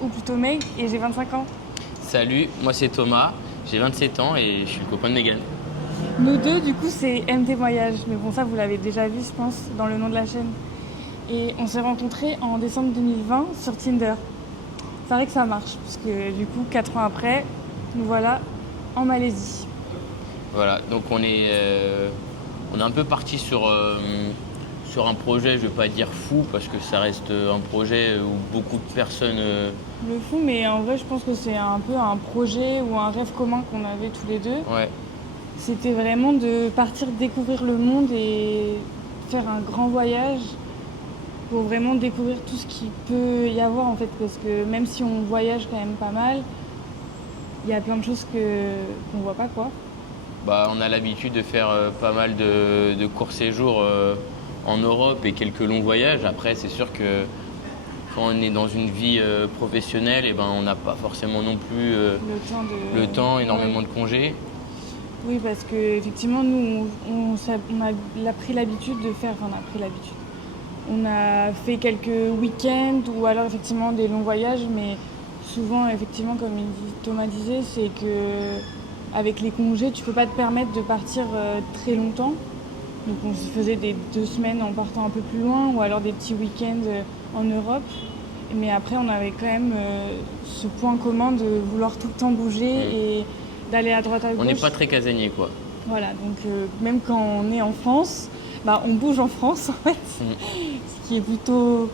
ou plutôt Meg et j'ai 25 ans. Salut, moi c'est Thomas, j'ai 27 ans et je suis le copain de Megan. Nous deux, du coup, c'est MT Voyage. Mais bon, ça, vous l'avez déjà vu, je pense, dans le nom de la chaîne. Et on s'est rencontrés en décembre 2020 sur Tinder. C'est vrai que ça marche, parce que du coup, 4 ans après, nous voilà en Malaisie. Voilà, donc on est un peu parti sur un projet, je ne vais pas dire fou, parce que ça reste un projet où beaucoup de personnes... Le fou, mais en vrai, je pense que c'est un peu un projet ou un rêve commun qu'on avait tous les deux. Ouais, C'était vraiment de partir découvrir le monde et faire un grand voyage pour vraiment découvrir tout ce qu'il peut y avoir en fait. Parce que même si on voyage quand même pas mal, il y a plein de choses qu'on voit pas quoi. bah, on a l'habitude de faire pas mal de courts séjours en Europe et quelques longs voyages. Après, c'est sûr que quand on est dans une vie professionnelle, et ben, on n'a pas forcément non plus le temps, énormément Ouais. de congés. Oui, parce que effectivement, nous, on a pris l'habitude de faire. Enfin, on a pris l'habitude. On a fait quelques week-ends ou alors effectivement des longs voyages, mais souvent, effectivement, comme Thomas disait, c'est que avec les congés, tu peux pas te permettre de partir très longtemps. Donc on se faisait des 2 semaines en partant un peu plus loin ou alors des petits week-ends en Europe. Mais après, on avait quand même ce point commun de vouloir tout le temps bouger et d'aller à droite à On n'est gauche. pas très casanier, quoi. Voilà, donc même quand on est en France, bah, on bouge en France en fait, ce qui est plutôt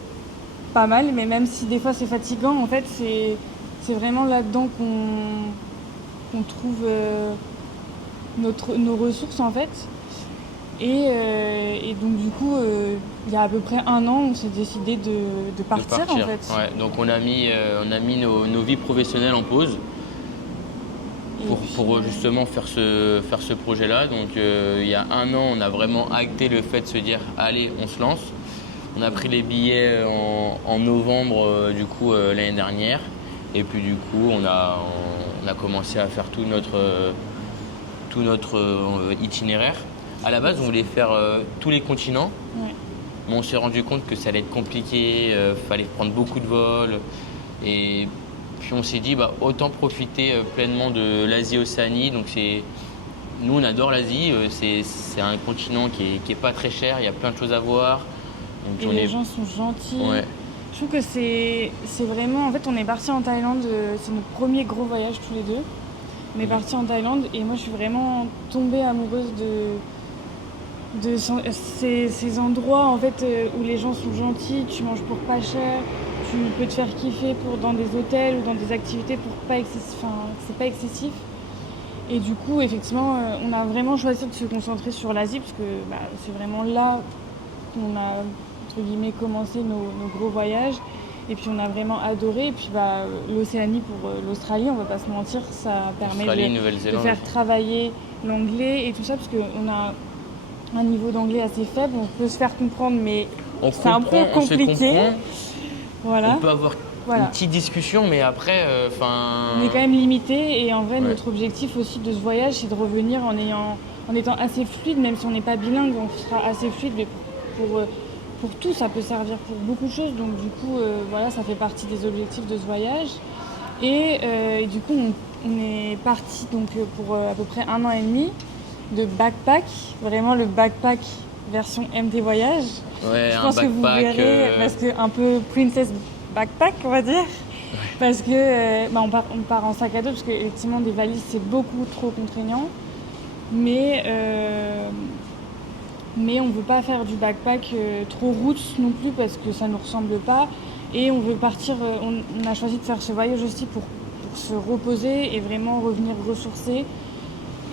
pas mal, mais même si des fois c'est fatigant, en fait c'est vraiment là-dedans qu'on trouve nos ressources en fait. Et donc du coup, il y a à peu près un an, on s'est décidé de partir en fait. Ouais, donc on a mis nos vies professionnelles en pause pour justement faire ce projet-là. Donc il y a un an, on a vraiment acté le fait de se dire allez, on se lance. On a pris les billets en novembre du coup l'année dernière. Et puis du coup, on a commencé à faire tout notre itinéraire. À la base, on voulait faire tous les continents. Ouais. Mais on s'est rendu compte que ça allait être compliqué, fallait prendre beaucoup de vols. Et puis on s'est dit, bah, autant profiter pleinement de l'Asie-Océanie. Donc nous, on adore l'Asie. C'est un continent qui est pas très cher, il y a plein de choses à voir. Donc, Et les gens sont gentils. Ouais. Je trouve que c'est vraiment... En fait, on est parti en Thaïlande, c'est notre premier gros voyage tous les deux. On est parti en Thaïlande et moi, je suis vraiment tombée amoureuse de ces endroits en fait, où les gens sont gentils, tu manges pour pas cher, tu peux te faire kiffer dans des hôtels ou dans des activités pour pas c'est pas excessif. Et du coup, effectivement, on a vraiment choisi de se concentrer sur l'Asie parce que bah, c'est vraiment là qu'on a entre guillemets commencé nos gros voyages. Et puis on a vraiment adoré. Et puis bah, l'Océanie pour l'Australie, on va pas se mentir, ça permet Australie, de Nouvelle-Zélande. faire travailler l'anglais et tout ça parce qu'on a un niveau d'anglais assez faible, on peut se faire comprendre, mais c'est un peu On se compliqué. comprend. Voilà. On peut avoir une petite discussion, mais après, On est quand même limité et en vrai, Ouais. notre objectif aussi de ce voyage, c'est de revenir en étant assez fluide, même si on n'est pas bilingue, on sera assez fluide, mais pour tout, ça peut servir pour beaucoup de choses. Donc du coup, voilà, ça fait partie des objectifs de ce voyage. Et du coup, on est parti donc pour à peu près 1 an et demi de backpack, vraiment le backpack version MT Voyage. Ouais, Je pense que vous verrez, parce que un peu princess backpack, on va dire. Parce que bah, on part en sac à dos, parce qu'effectivement, des valises, c'est beaucoup trop contraignant. Mais on ne veut pas faire du backpack trop roots non plus, parce que ça ne nous ressemble pas. Et on veut partir, on a choisi de faire ce voyage aussi pour se reposer et vraiment revenir ressourcé.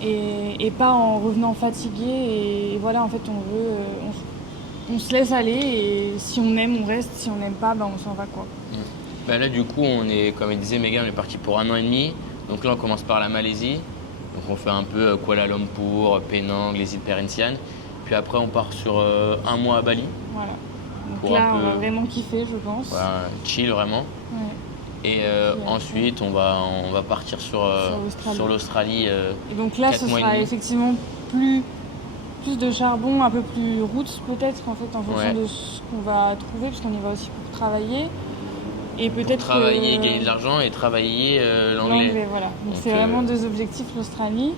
Et pas en revenant fatigué. Et voilà, en fait, on se laisse aller. Et si on aime, on reste. Si on n'aime pas, ben, on s'en va, quoi. Ben là, du coup, comme il disait Megan, on est parti pour 1 an et demi. Donc là, on commence par la Malaisie. Donc on fait un peu Kuala Lumpur, Penang, les îles Perhentian. Puis après, on part sur 1 mois à Bali. Voilà. Donc Pour là, un peu- on va vraiment kiffer, je pense. Voilà, chill vraiment. Ouais. Et Puis ensuite, on va partir l'Australie. sur l'Australie. Et donc là, 4 ce mois et sera demi. effectivement plus de charbon, un peu plus roots peut-être, en fait, en fonction Ouais. de ce qu'on va trouver, parce qu'on y va aussi pour travailler. Et peut-être travailler, gagner de l'argent et travailler l'anglais. Voilà. Donc Donc, c'est vraiment deux objectifs, l'Australie.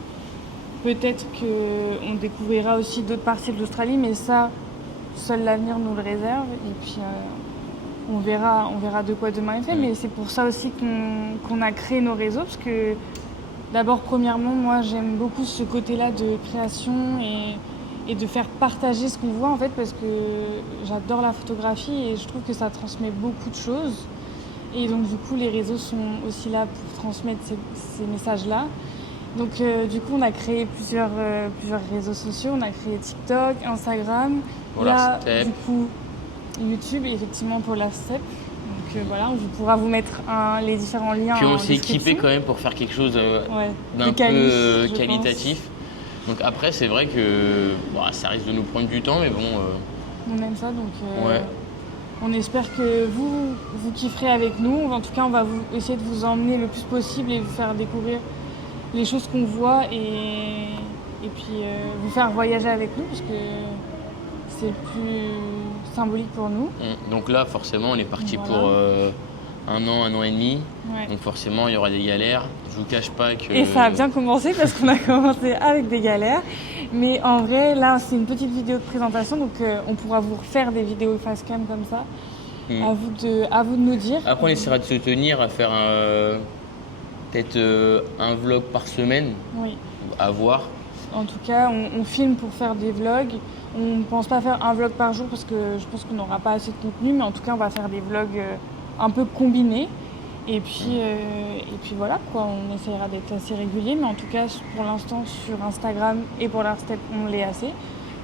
Peut-être qu'on découvrira aussi d'autres parties de l'Australie, mais ça, seul l'avenir nous le réserve. Et puis on verra de quoi demain est fait. Mais c'est pour ça aussi qu'on a créé nos réseaux, parce que d'abord, premièrement, moi j'aime beaucoup ce côté-là de création et de faire partager ce qu'on voit en fait, parce que j'adore la photographie et je trouve que ça transmet beaucoup de choses. Et donc du coup les réseaux sont aussi là pour transmettre ces messages-là. Donc du coup on a créé plusieurs réseaux sociaux, on a créé TikTok, Instagram, Pour là l'Arstep. du coup YouTube et effectivement pour l'Arstep. Donc voilà, on pourra vous mettre les différents liens. Puis on en s'est description. équipé quand même pour faire quelque chose Ouais, d'un de quali, peu je qualitatif. Donc après c'est vrai que ça risque de nous prendre du temps, mais bon. On aime ça, donc Ouais. on espère que vous kifferez avec nous. En tout cas, on va essayer de vous emmener le plus possible et vous faire découvrir les choses qu'on voit et puis vous faire voyager avec nous, parce que c'est le plus symbolique pour nous. Donc là forcément on est parti Voilà. pour un an et demi. Ouais. Donc forcément il y aura des galères. Je vous cache pas que. Et ça a bien commencé parce qu'on a commencé avec des galères. Mais en vrai, là, c'est une petite vidéo de présentation, donc on pourra vous refaire des vidéos face cam comme ça. À vous de nous dire. Après on essaiera de se tenir à faire peut-être un vlog par semaine, Oui. à voir. En tout cas, on filme pour faire des vlogs. On ne pense pas faire un vlog par jour parce que je pense qu'on n'aura pas assez de contenu, mais en tout cas, on va faire des vlogs un peu combinés. Et puis voilà, quoi, on essaiera d'être assez régulier, mais en tout cas, pour l'instant, sur Instagram et pour l'Arstep, on l'est assez.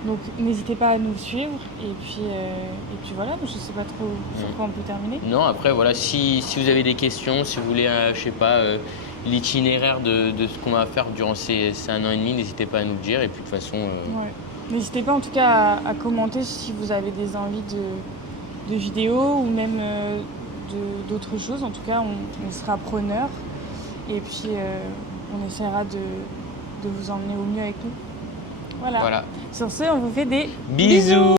Donc n'hésitez pas à nous suivre. Et puis voilà, je ne sais pas trop sur quoi on peut terminer. Non, après voilà, si vous avez des questions, si vous voulez, je sais pas, l'itinéraire de ce qu'on va faire durant ces 1 an et demi, n'hésitez pas à nous le dire. Et puis de toute façon. Ouais. N'hésitez pas en tout cas à commenter si vous avez des envies de vidéos ou même d'autres choses. En tout cas, on sera preneur. Et puis on essaiera de vous emmener au mieux avec nous. Voilà. Voilà. Sur ce, on vous fait des Bisous.